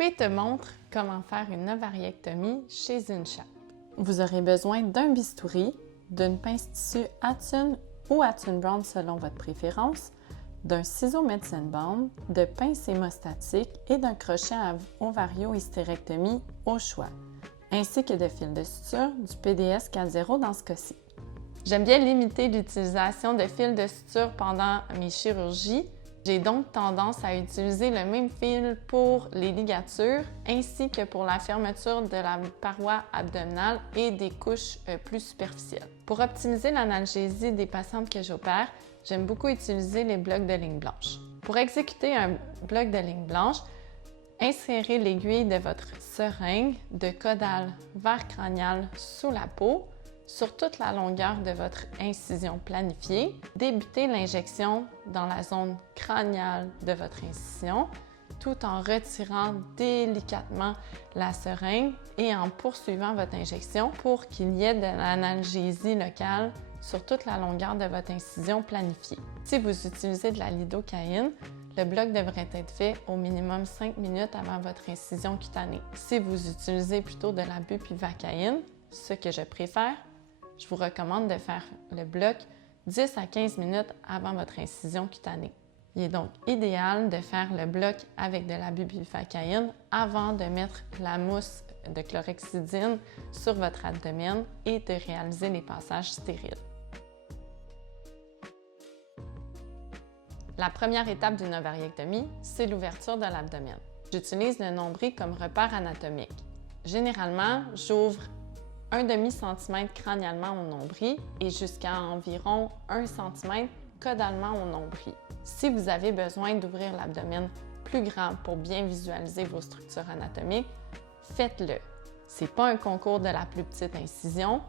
Poupée te montre comment faire une ovariectomie chez une chatte. Vous aurez besoin d'un bistouri, d'une pince tissu Hudson ou Hudson Brown selon votre préférence, d'un ciseau Medicine Ball, de pince hémostatique et d'un crochet à ovario-hystérectomie au choix, ainsi que de fil de suture du PDS 4.0 dans ce cas-ci. J'aime bien limiter l'utilisation de fil de suture pendant mes chirurgies. J'ai donc tendance à utiliser le même fil pour les ligatures ainsi que pour la fermeture de la paroi abdominale et des couches plus superficielles. Pour optimiser l'analgésie des patientes que j'opère, j'aime beaucoup utiliser les blocs de ligne blanche. Pour exécuter un bloc de ligne blanche, insérez l'aiguille de votre seringue de caudale vers crânial sous la peau sur toute la longueur de votre incision planifiée. Débutez l'injection dans la zone crâniale de votre incision tout en retirant délicatement la seringue et en poursuivant votre injection pour qu'il y ait de l'analgésie locale sur toute la longueur de votre incision planifiée. Si vous utilisez de la lidocaïne, le bloc devrait être fait au minimum 5 minutes avant votre incision cutanée. Si vous utilisez plutôt de la bupivacaïne, ce que je préfère, je vous recommande de faire le bloc 10 à 15 minutes avant votre incision cutanée. Il est donc idéal de faire le bloc avec de la bupivacaïne avant de mettre la mousse de chlorhexidine sur votre abdomen et de réaliser les passages stériles. La première étape d'une ovariectomie, c'est l'ouverture de l'abdomen. J'utilise le nombril comme repère anatomique. Généralement, j'ouvre 1/2 cm crânialement au nombril et jusqu'à environ 1 cm caudalement au nombril. Si vous avez besoin d'ouvrir l'abdomen plus grand pour bien visualiser vos structures anatomiques, faites-le. Ce n'est pas un concours de la plus petite incision.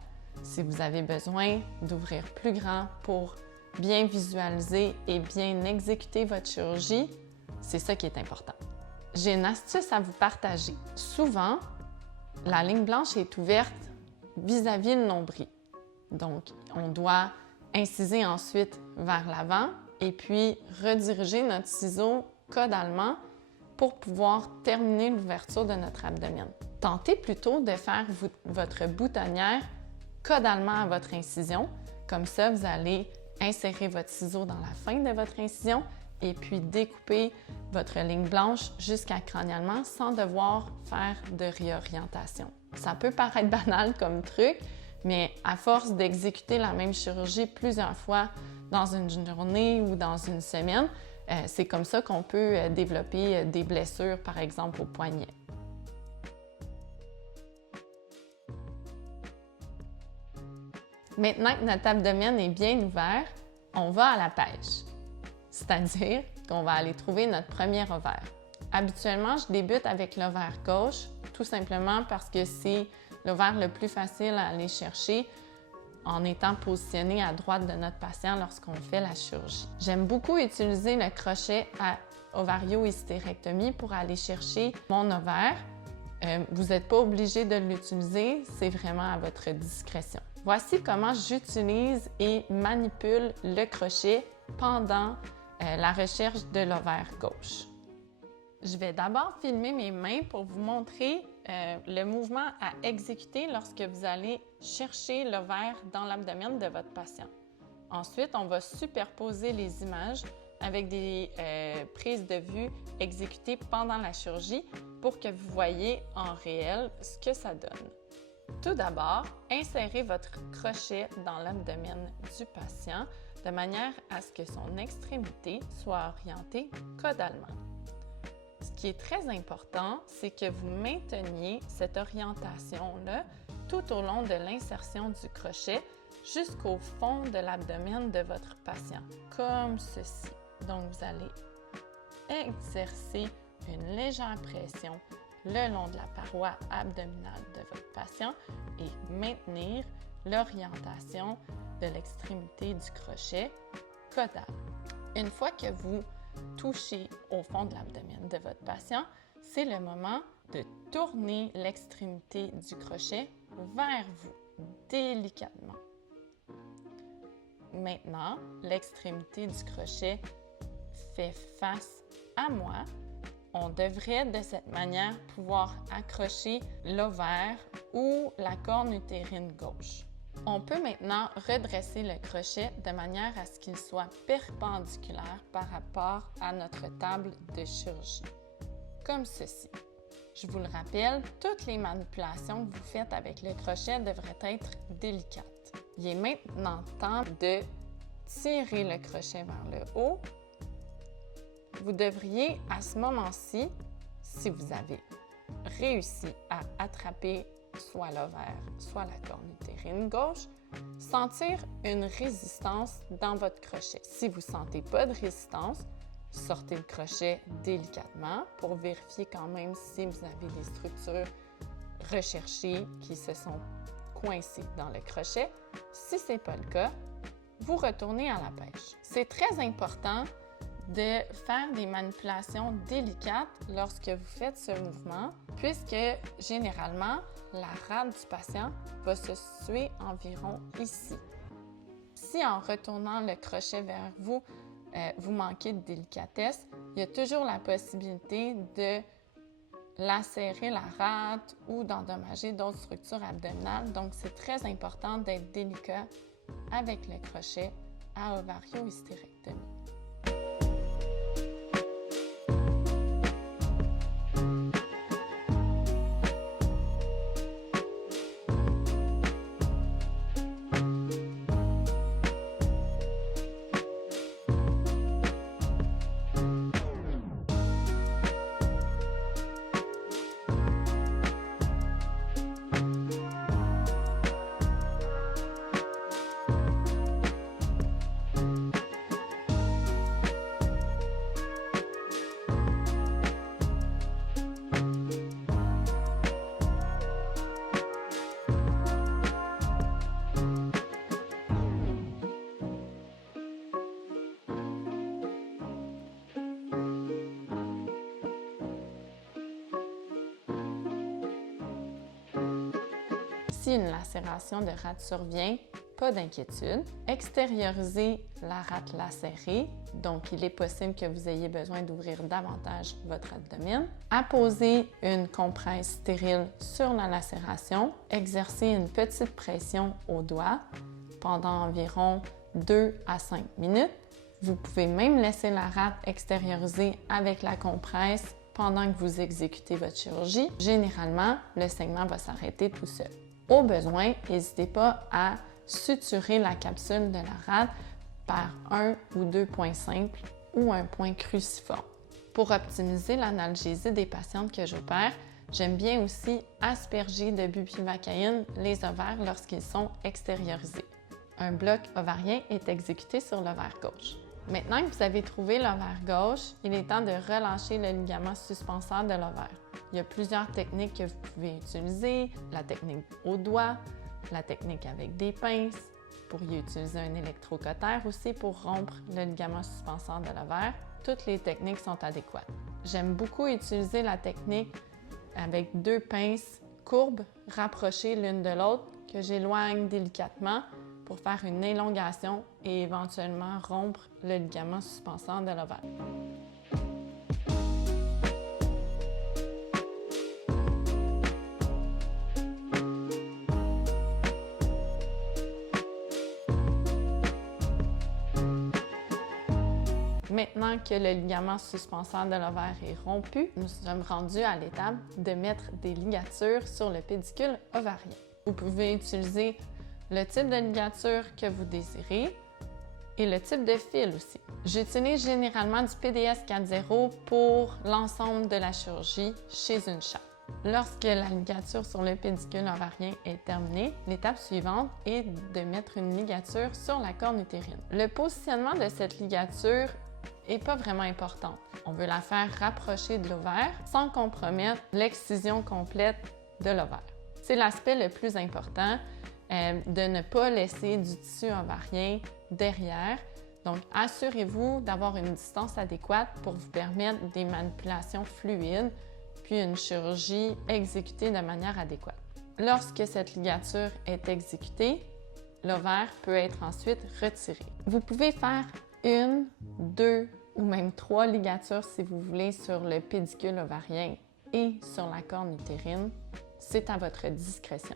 Si vous avez besoin d'ouvrir plus grand pour bien visualiser et bien exécuter votre chirurgie, c'est ça qui est important. J'ai une astuce à vous partager. Souvent, la ligne blanche est ouverte vis-à-vis le nombril. Donc, on doit inciser ensuite vers l'avant et puis rediriger notre ciseau caudalement pour pouvoir terminer l'ouverture de notre abdomen. Tentez plutôt de faire votre boutonnière caudalement à votre incision. Comme ça, vous allez insérer votre ciseau dans la fin de votre incision et puis découper votre ligne blanche jusqu'à crânialement sans devoir faire de réorientation. Ça peut paraître banal comme truc, mais à force d'exécuter la même chirurgie plusieurs fois dans une journée ou dans une semaine, c'est comme ça qu'on peut développer des blessures, par exemple au poignet. Maintenant que notre abdomen est bien ouvert, on va à la pêche, c'est-à-dire qu'on va aller trouver notre premier ovaire. Habituellement, je débute avec l'ovaire gauche, tout simplement parce que c'est l'ovaire le plus facile à aller chercher en étant positionné à droite de notre patient lorsqu'on fait la chirurgie. J'aime beaucoup utiliser le crochet à ovario-hystérectomie pour aller chercher mon ovaire. Vous n'êtes pas obligé de l'utiliser, c'est vraiment à votre discrétion. Voici comment j'utilise et manipule le crochet pendant la recherche de l'ovaire gauche. Je vais d'abord filmer mes mains pour vous montrer le mouvement à exécuter lorsque vous allez chercher l'ovaire dans l'abdomen de votre patient. Ensuite, on va superposer les images avec des prises de vue exécutées pendant la chirurgie pour que vous voyez en réel ce que ça donne. Tout d'abord, insérez votre crochet dans l'abdomen du patient de manière à ce que son extrémité soit orientée caudalement. Ce qui est très important, c'est que vous mainteniez cette orientation-là tout au long de l'insertion du crochet jusqu'au fond de l'abdomen de votre patient, comme ceci. Donc, vous allez exercer une légère pression le long de la paroi abdominale de votre patient et maintenir l'orientation de l'extrémité du crochet caudal. Une fois que vous touchez au fond de l'abdomen de votre patient, c'est le moment de tourner l'extrémité du crochet vers vous, délicatement. Maintenant, l'extrémité du crochet fait face à moi On devrait de cette manière pouvoir accrocher l'ovaire ou la corne utérine gauche. On peut maintenant redresser le crochet de manière à ce qu'il soit perpendiculaire par rapport à notre table de chirurgie, comme ceci. Je vous le rappelle, toutes les manipulations que vous faites avec le crochet devraient être délicates. Il est maintenant temps de tirer le crochet vers le haut. Vous devriez, à ce moment-ci, si vous avez réussi à attraper soit l'ovaire, soit la corne utérine gauche, sentir une résistance dans votre crochet. Si vous ne sentez pas de résistance, sortez le crochet délicatement pour vérifier quand même si vous avez des structures recherchées qui se sont coincées dans le crochet. Si ce n'est pas le cas, vous retournez à la pêche. C'est très important de faire des manipulations délicates lorsque vous faites ce mouvement, puisque généralement, la rate du patient va se situer environ ici. Si en retournant le crochet vers vous, vous manquez de délicatesse, il y a toujours la possibilité de lacérer la rate ou d'endommager d'autres structures abdominales. Donc, c'est très important d'être délicat avec le crochet à ovario-hystérectomie. Si une lacération de rate survient, pas d'inquiétude. Extériorisez la rate lacérée, donc il est possible que vous ayez besoin d'ouvrir davantage votre abdomen. Apposez une compresse stérile sur la lacération. Exercez une petite pression au doigt pendant environ 2 à 5 minutes. Vous pouvez même laisser la rate extérioriser avec la compresse pendant que vous exécutez votre chirurgie. Généralement, le saignement va s'arrêter tout seul. Au besoin, n'hésitez pas à suturer la capsule de la rate par un ou deux points simples ou un point cruciforme. Pour optimiser l'analgésie des patientes que j'opère, j'aime bien aussi asperger de bupivacaïne les ovaires lorsqu'ils sont extériorisés. Un bloc ovarien est exécuté sur l'ovaire gauche. Maintenant que vous avez trouvé l'ovaire gauche, il est temps de relâcher le ligament suspenseur de l'ovaire. Il y a plusieurs techniques que vous pouvez utiliser, la technique au doigt, la technique avec des pinces. Vous pourriez utiliser un électrocutter aussi pour rompre le ligament suspenseur de l'ovaire. Toutes les techniques sont adéquates. J'aime beaucoup utiliser la technique avec 2 pinces courbes rapprochées l'une de l'autre que j'éloigne délicatement pour faire une élongation et éventuellement rompre le ligament suspenseur de l'ovaire. Maintenant que le ligament suspenseur de l'ovaire est rompu, nous sommes rendus à l'étape de mettre des ligatures sur le pédicule ovarien. Vous pouvez utiliser le type de ligature que vous désirez et le type de fil aussi. J'utilise généralement du PDS 4.0 pour l'ensemble de la chirurgie chez une chatte. Lorsque la ligature sur le pédicule ovarien est terminée, l'étape suivante est de mettre une ligature sur la corne utérine. Le positionnement de cette ligature n'est pas vraiment important. On veut la faire rapprocher de l'ovaire sans compromettre l'excision complète de l'ovaire. C'est l'aspect le plus important, de ne pas laisser du tissu ovarien derrière. Donc, assurez-vous d'avoir une distance adéquate pour vous permettre des manipulations fluides, puis une chirurgie exécutée de manière adéquate. Lorsque cette ligature est exécutée, l'ovaire peut être ensuite retiré. Vous pouvez faire 1, 2 ou ou même 3 ligatures si vous voulez sur le pédicule ovarien et sur la corne utérine, c'est à votre discrétion.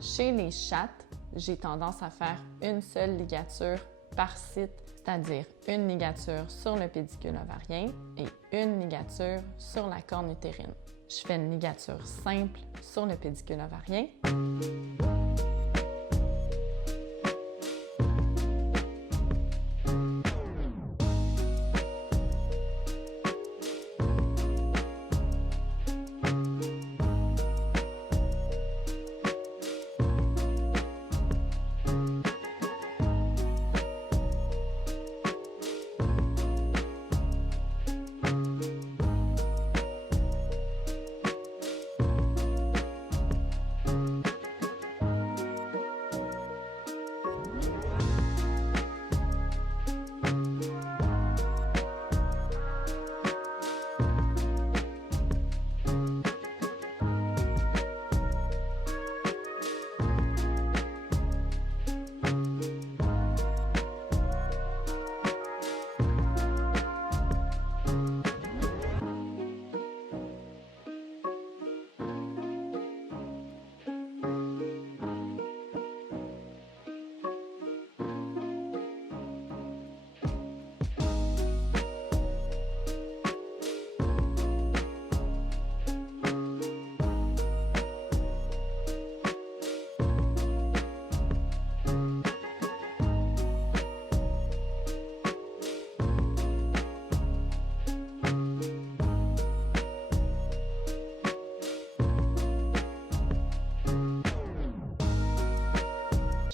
Chez les chattes, j'ai tendance à faire une seule ligature par site, c'est-à-dire une ligature sur le pédicule ovarien et une ligature sur la corne utérine. Je fais une ligature simple sur le pédicule ovarien.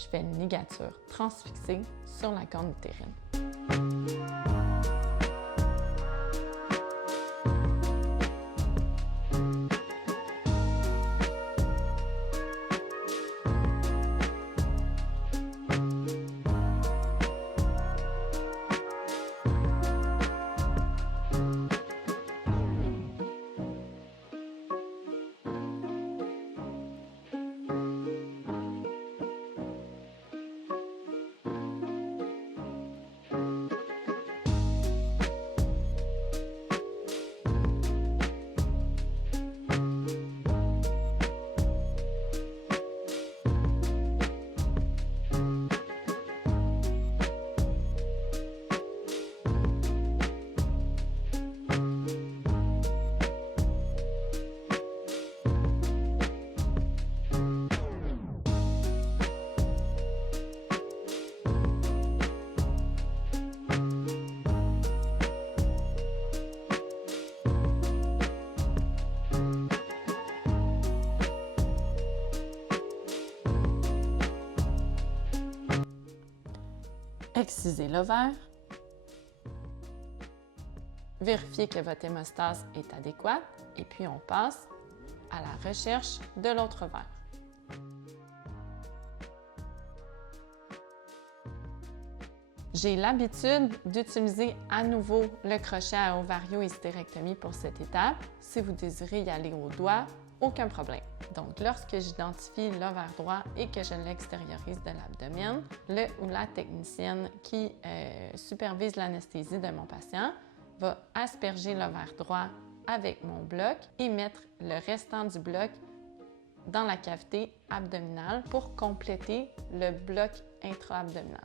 Je fais une ligature transfixée sur la corne utérine. Excisez l'ovaire. Vérifiez que votre hémostase est adéquate et puis on passe à la recherche de l'autre ovaire. J'ai l'habitude d'utiliser à nouveau le crochet à ovario-hystérectomie pour cette étape. Si vous désirez y aller au doigt, aucun problème. Donc, lorsque j'identifie l'ovaire droit et que je l'extériorise de l'abdomen, le ou la technicienne qui supervise l'anesthésie de mon patient va asperger l'ovaire droit avec mon bloc et mettre le restant du bloc dans la cavité abdominale pour compléter le bloc intra-abdominal.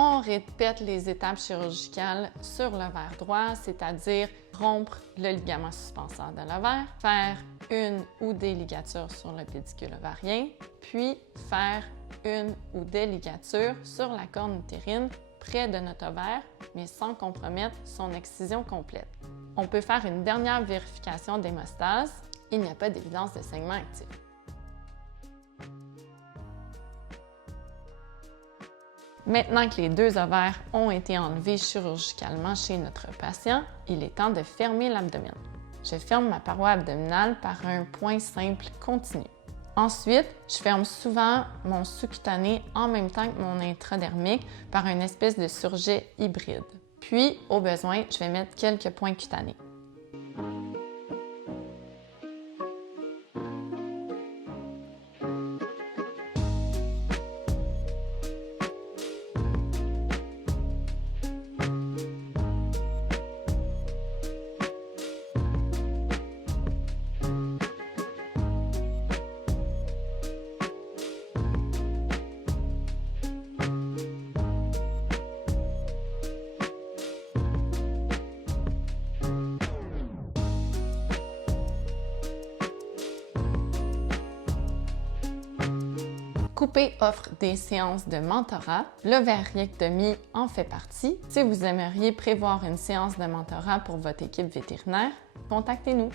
On répète les étapes chirurgicales sur l'ovaire droit, c'est-à-dire rompre le ligament suspenseur de l'ovaire, faire une ou des ligatures sur le pédicule ovarien, puis faire une ou des ligatures sur la corne utérine près de notre ovaire, mais sans compromettre son excision complète. On peut faire une dernière vérification d'hémostase. Il n'y a pas d'évidence de saignement actif. Maintenant que les 2 ovaires ont été enlevés chirurgicalement chez notre patient, il est temps de fermer l'abdomen. Je ferme ma paroi abdominale par un point simple continu. Ensuite, je ferme souvent mon sous-cutané en même temps que mon intradermique par une espèce de surjet hybride. Puis, au besoin, je vais mettre quelques points cutanés. Coupé offre des séances de mentorat. L'ovaryectomie en fait partie. Si vous aimeriez prévoir une séance de mentorat pour votre équipe vétérinaire, contactez-nous.